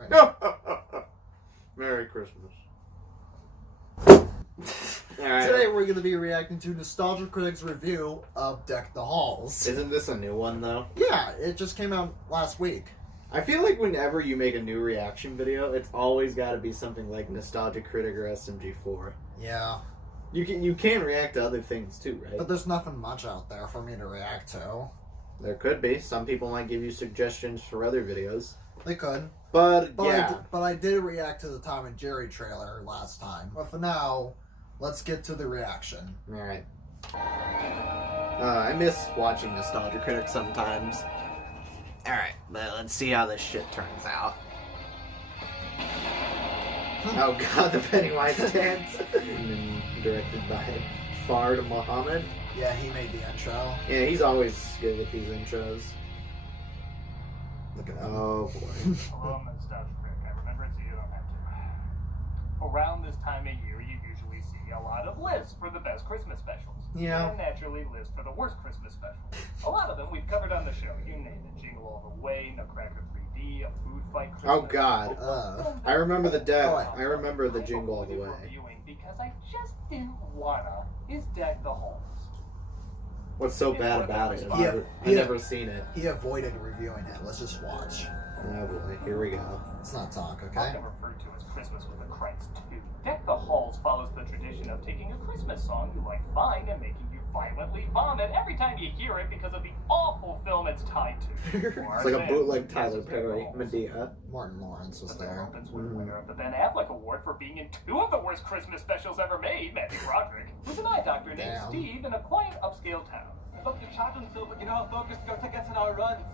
Right now. Merry Christmas. Right. Today we're going to be reacting to Nostalgia Critic's review of Deck the Halls. Isn't this a new one, though? Yeah, it just came out last week. I feel like whenever you make a new reaction video, it's always got to be something like Nostalgia Critic or SMG4. Yeah. You can react to other things, too, right? But there's nothing much out there for me to react to. There could be. Some people might give you suggestions for other videos. They could. But yeah. I did react to the Tom and Jerry trailer last time. But for now, let's get to the reaction. Alright. I miss watching Nostalgia Critic sometimes. Alright, but let's see how this shit turns out. Oh god, the Pennywise dance. And then directed by Fard Muhammad. Yeah, he made the intro. Yeah, he's always good with these intros. Look at that. Oh boy. Hello, Nostalgia Critic. I remember it's you, don't have to. Around this time of year, you usually see a lot of lists for the best Christmas specials. Yeah. And naturally, lists for the worst Christmas specials. A lot of them we've covered on the show. You name it. Jingle All the Way, Nutcracker 3D, A Food Fight Christmas. Oh god. I remember the I remember the Jingle All the Way. Because I just didn't wanna is Deck the Halls. What's so bad about it? I've never seen it. He avoided reviewing it. Let's just watch. Oh boy, here we go. Let's not talk, okay? Often referred to as Christmas with a Christ too. Deck the Halls follows the tradition of taking a Christmas song you like fine and making you violently vomit every time you hear it because of the awful film it's tied to. It's like a bootleg Tyler Perry, Medea. Martin Lawrence was there. Opens with winner of the Ben Affleck Award for being in 2 of the worst Christmas specials ever made, Matthew Broderick, with an eye doctor named Steve in a quiet upscale town. Dr. Chatham still, but you know how focused got to get in our runs.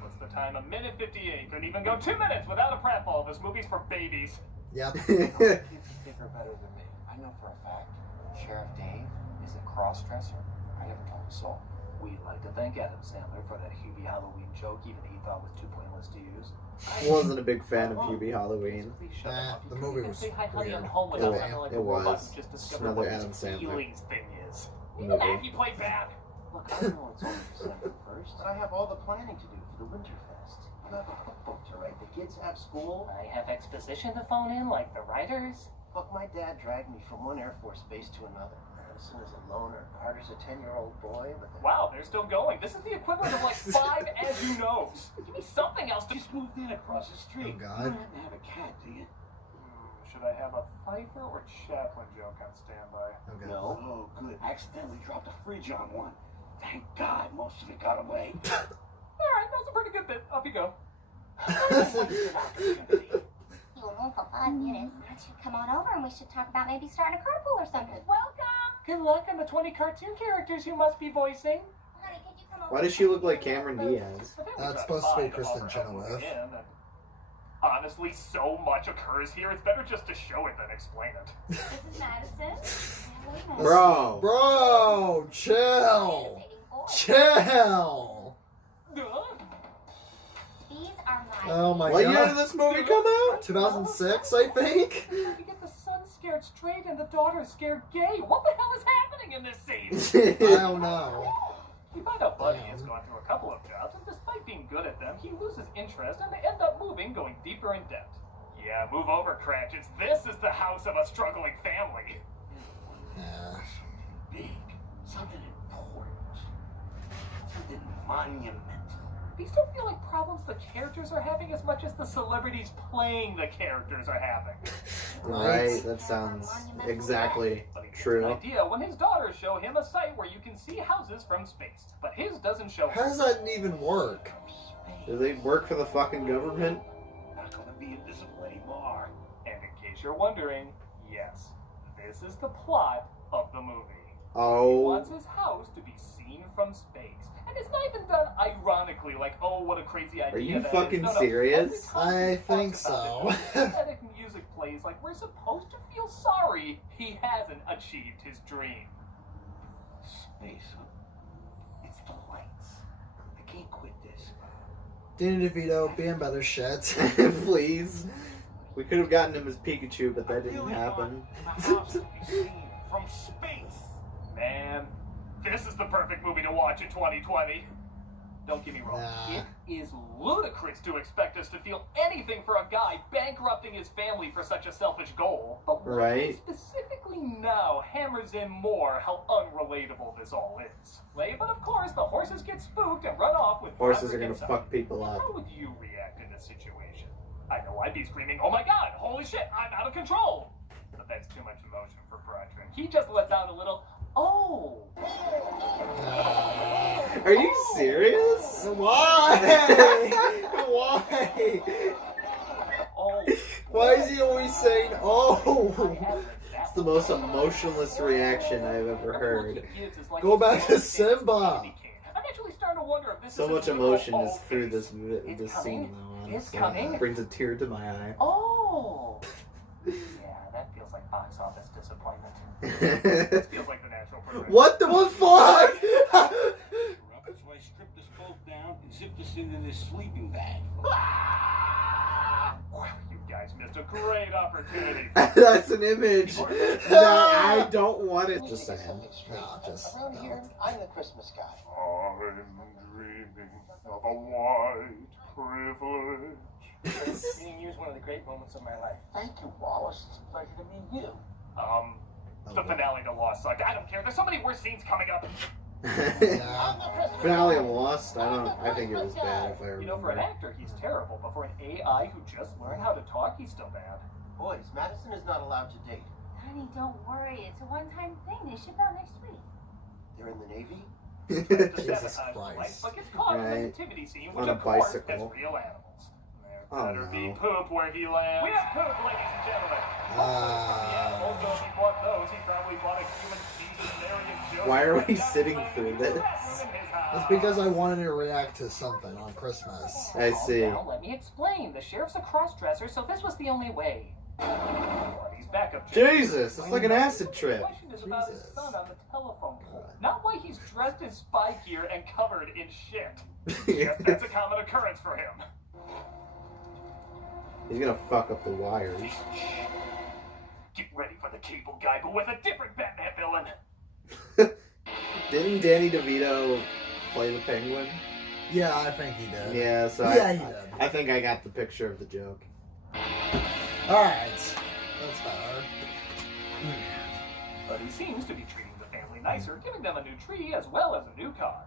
What's the time? 1:58. Couldn't even go 2 minutes without a pratfall. This movie's for babies. Yep. Kids think are better than me. I know for a fact. Sheriff Dave is a cross-dresser. I never told a soul. We'd like to thank Adam Sandler for that Hubie Halloween joke, even he thought was too pointless to use. I wasn't a big fan of Hubie Halloween. The movie was weird. It was. Just another Adam Sandler thing is. movie. Even that he played back. Look, I know it's only December 1st, but I have all the planning to do for the Winterfest. You have a cookbook to write. The kids have school. I have exposition to phone in, like the writers. Look, my dad dragged me from one Air Force base to another. Madison is a loner. Carter's a 10-year-old boy with a... Wow, they're still going. This is the equivalent of like 5 as you knows. Give me something else to... Just moved in across the street. Oh, God. You don't have to have a cat, do you? Should I have a Pfeiffer or Chaplin joke on standby? Okay. No. Oh, good. Accidentally dropped a fridge on one. Thank God most of it got away. Alright, that was a pretty good bit. Up you go. You were home for 5 minutes. Why don't you come on over and we should talk about maybe starting a carpool or something? Welcome! Good luck on the 20 cartoon characters you must be voicing. Honey, could you come over? Why does she look like Cameron Diaz? That's supposed to be Kristin Chenoweth. Honestly, so much occurs here, it's better just to show it than explain it. This is Madison. Bro, chill. Chill. These are my... Oh my what god. year did this movie come out? 2006, I think. You get the son scared straight and the daughter scared gay. What the hell is happening in this scene? I don't know. We find out Buddy has gone through a couple of jobs, and despite being good at them, he loses interest, and they end up moving, going deeper in debt. Yeah, move over, Cratchits. This is the house of a struggling family. Yeah. Big. Something important. Something monumental. These don't feel like problems the characters are having as much as the celebrities playing the characters are having. Right, that sounds exactly true. An idea when his daughters show him a site where you can see houses from space, but his doesn't show. How does that even work? Do they work for the fucking government? Not gonna be invisible anymore. And in case you're wondering, yes, this is the plot of the movie. He Oh. wants his house to be seen from space. And it's not even done ironically, like, oh, what a crazy idea. Are you that fucking is. No, no. serious? Every time he I talks think about so. it, pathetic music plays like we're supposed to feel sorry he hasn't achieved his dream. Space. It's the lights. I can't quit this. Danny DeVito, be in better shit. Please. We could have gotten him as Pikachu, but that didn't happen. My house to be seen from space. Man, this is the perfect movie to watch in 2020. Don't get me wrong. Nah. It is ludicrous to expect us to feel anything for a guy bankrupting his family for such a selfish goal. But what Right. specifically now hammers in more how unrelatable this all is. But of course, the horses get spooked and run off with Horses are Broderick gonna inside. fuck people up. How would you react in this situation? I know I'd be screaming, "Oh my god, holy shit, I'm out of control!" But that's too much emotion for Broderick. He just lets out a little, "Oh." Are you serious? Why? Why? Oh. Why is he always saying, "Oh"? It's the most emotionless reaction I've ever heard. Go back to Simba. I'm actually starting to wonder if this So is much a literal emotion is oh through face. this scene, though. It's Honestly. coming. It brings a tear to my eye. Oh. Yeah, that feels like box office disappointment. This feels like the natural progression. What the fuck? So I stripped us both down and zipped us into this sleeping bag. Well, you guys missed a great opportunity. That's an image that I don't want it. Just saying. No, just Around no. here, I'm the Christmas guy. I'm dreaming of a white privilege. Meeting you is one of the great moments of my life. Thank you, Wallace. It's a pleasure to meet you. The finale to Lost sucked. I don't care. There's so many worse scenes coming up. Finale of Lost. I think it was bad if I remember. You know, for an actor, he's terrible, but for an AI who just learned how to talk, he's still bad. Boys, Madison is not allowed to date. Honey, don't worry. It's a one-time thing. They ship out next week. They're in the Navy? Jesus Christ. But gets caught in Right. the nativity scene, which On a of course bicycle. has real animals. There Oh, better be no. poop where he lands. We have poop, ladies and gentlemen. Animals, though, if he bought those, he probably bought a human Jesus, Mary, and Joseph. Why are we sitting through this? It's because I wanted to react to something on Christmas. I see. Now, let me explain. The sheriff's a cross-dresser, so this was the only way. He's backup. Jesus, it's like an acid trip. The question is about his Jesus. son on the telephone pole, not why he's dressed in spy gear and covered in shit. Yes, that's a common occurrence for him. He's gonna fuck up the wires. Get ready for the cable guy, but with a different Batman villain. Didn't Danny DeVito play the Penguin? Yeah, I think he did. Yeah, so Yeah, he did. I think I got the picture of the joke. Alright. That's better. But he seems to be treating the family nicer, giving them a new tree as well as a new car.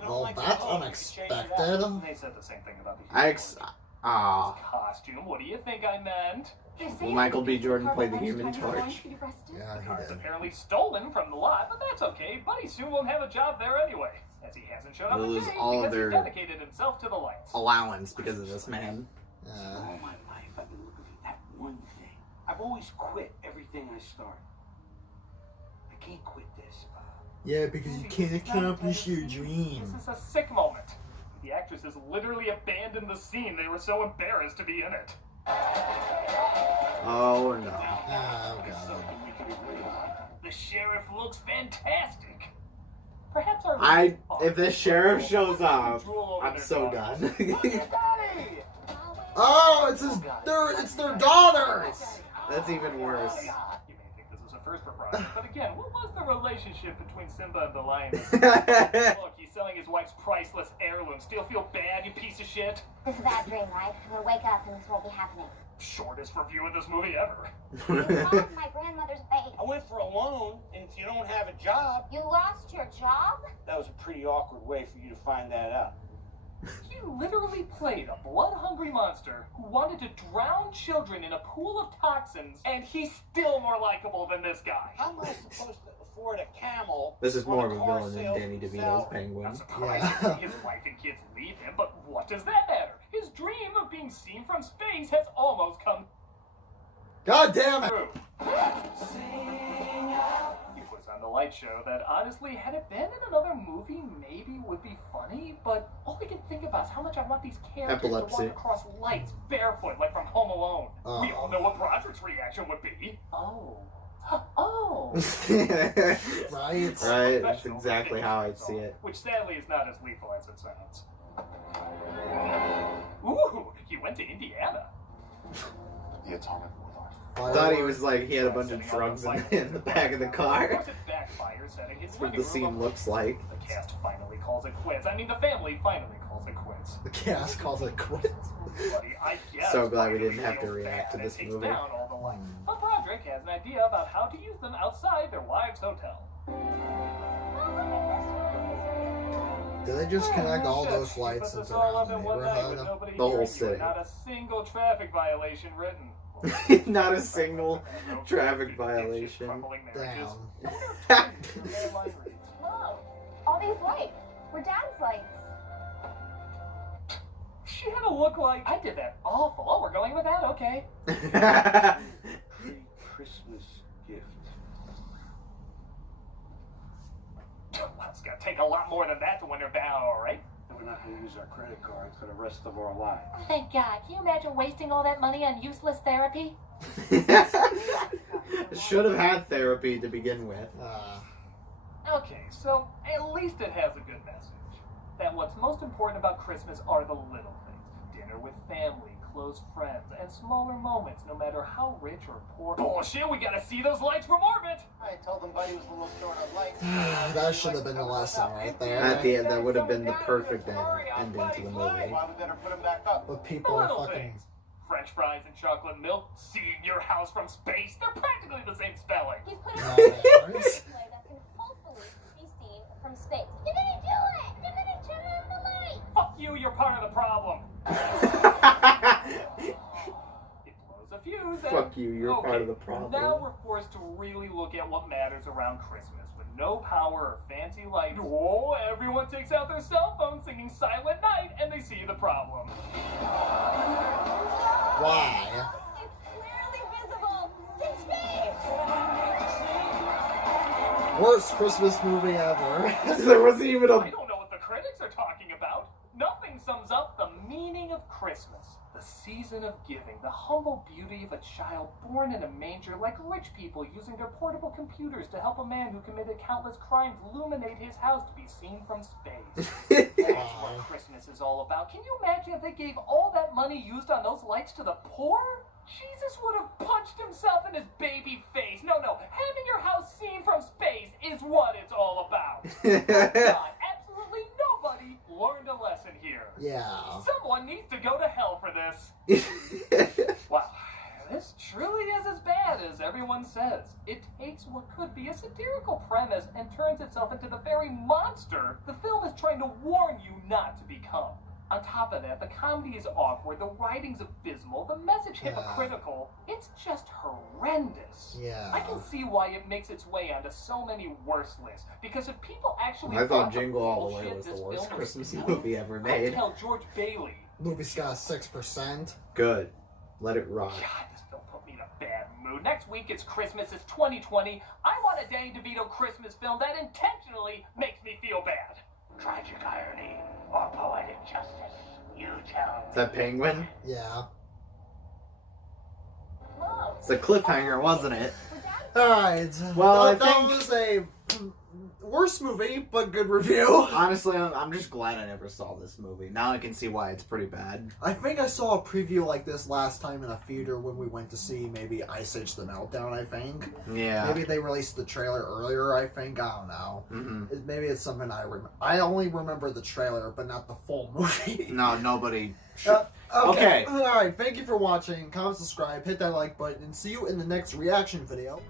Well, that's unexpected. They said the same thing about the costume. What do you think I meant? Michael B. Jordan played the Human Torch. Yeah, The he car's did. apparently stolen from the lot, but that's okay. Buddy soon won't have a job there anyway, as he hasn't shown up They'll in lose days all because their he dedicated himself to the lights. allowance because of this man. All my life, I've been looking for that one thing. I've always quit everything I start. I can't quit this. Yeah, because you can't accomplish your This dream. is a sick moment. The actresses literally abandoned the scene. They were so embarrassed to be in it. Oh no. Oh, God. The sheriff looks fantastic. Perhaps our If the sheriff shows up, I'm so done. Oh, it's their daughters! That's even worse. You may think this is a first for Broderick, but again, what was the relationship between Simba and the lion? Look, he's selling his wife's priceless heirloom. Still feel bad, you piece of shit? This is a bad dream, right? I'm gonna wake up and this won't be happening. Shortest review of this movie ever. You robbed my grandmother's bank. I went for a loan, and if you don't have a job, You lost your job? that was a pretty awkward way for you to find that out. He literally played a blood-hungry monster who wanted to drown children in a pool of toxins, and he's still more likable than this guy. How am I supposed to afford a camel? This is more of a on car villain than sales Danny DeVito's sell? Penguin. I'm surprised to see his wife and kids leave him, but what does that matter? His dream of being seen from space has almost come God damn it! true. He puts on the light show that honestly, had it been in another movie, maybe would be funny, but all I can think about is how much I want these characters to Epilepsy. walk across lights barefoot like from Home Alone. Oh. We all know what Broderick's reaction would be. Oh. Oh. Right? Right, that's exactly how I'd see it. Which sadly is not as lethal as it sounds. Ooh, he went to Indiana. The atomic warlord. Thought he was like he had a bunch of drugs in the back of the car. That's what the scene looks like. The cast finally calls it quits. I mean, the family finally calls it quits. The cast calls it quits. Buddy, I guess So glad we didn't finally have to feels react to bad this and takes movie. down all the lights. But Broderick has an idea about how to use them outside their wives' hotel. Did they just connect all Shit, those he lights put into this all their up in one night with neighborhood? nobody The whole hearing you, city. Not a single traffic violation written. Not a single traffic violation. Damn. Whoa, all these lights. We're Dad's lights. She had a look like I did that awful. Oh, we're going with that, okay. Christmas gift. Well, it's gonna take a lot more than that to win her battle, all right? We're not going to use our credit cards for the rest of our lives. Thank God. Can you imagine wasting all that money on useless therapy? Should have had therapy to begin with. Okay, so at least it has a good message. That what's most important about Christmas are the little things. Dinner with family, close friends, and smaller moments, no matter how rich or poor. Bullshit, we gotta see those lights from orbit! I told him Buddy was a little short on lights. That should have been the lesson right there. At the end, that would have been the perfect ending to the movie. Why we better put him back up? But The people are little fucking... things. French fries and chocolate milk, seeing your house from space, they're practically the same spelling. He's put No, it they on a aren't. display that can hopefully be seen from space. You're gonna do it! You're gonna turn on the light! Fuck you, you're part of the problem. It blows a fuse. and- Fuck you, you're Okay, part of the problem. Now we're forced to really look at what matters around Christmas. With no power or fancy lights, whoa, everyone takes out their cell phone singing Silent Night and they see the problem. Why? It's clearly visible! It's space! Worst Christmas movie ever. There wasn't even I a... don't know what the critics are talking about. Nothing sums up the meaning of Christmas. The season of giving, the humble beauty of a child born in a manger, like rich people using their portable computers to help a man who committed countless crimes illuminate his house to be seen from space. That's what Christmas is all about. Can you imagine if they gave all that money used on those lights to the poor? Jesus would have punched himself in his baby face. No, having your house seen from space is what it's all about. God, absolutely nobody learned a lesson here. Yeah. Someone needs to go to hell for this. Wow, this truly is as bad as everyone says. It takes what could be a satirical premise and turns itself into the very monster the film is trying to warn you not to become. On top of that, the comedy is awkward, the writing's abysmal, the message hypocritical. It's just horrendous. Yeah. I can see why it makes its way onto so many worse lists. Because if people actually I thought the Jingle All the Way bullshit was the this worst film was Christmas doing, movie ever I'd made. tell George Bailey. Movie's got 6%. Good. Let it rock. God, this film put me in a bad mood. Next week it's Christmas, it's 2020. I want a Danny Devito Christmas film that intentionally makes me feel bad. Tragic irony or poetic justice. You tell me. Is that Penguin? Yeah. Whoa. It's a cliffhanger, wasn't it? Alright. Well, I that think- was a worst movie, but good review. Honestly, I'm just glad I never saw this movie. Now I can see why it's pretty bad. I think I saw a preview like this last time in a theater when we went to see maybe Ice Age the Meltdown, I think. Yeah. Maybe they released the trailer earlier, I think. I don't know. Mm-hmm. Maybe it's something I remember. I only remember the trailer, but not the full movie. No, nobody. Okay. Okay. Alright, thank you for watching. Comment, subscribe, hit that like button, and see you in the next reaction video.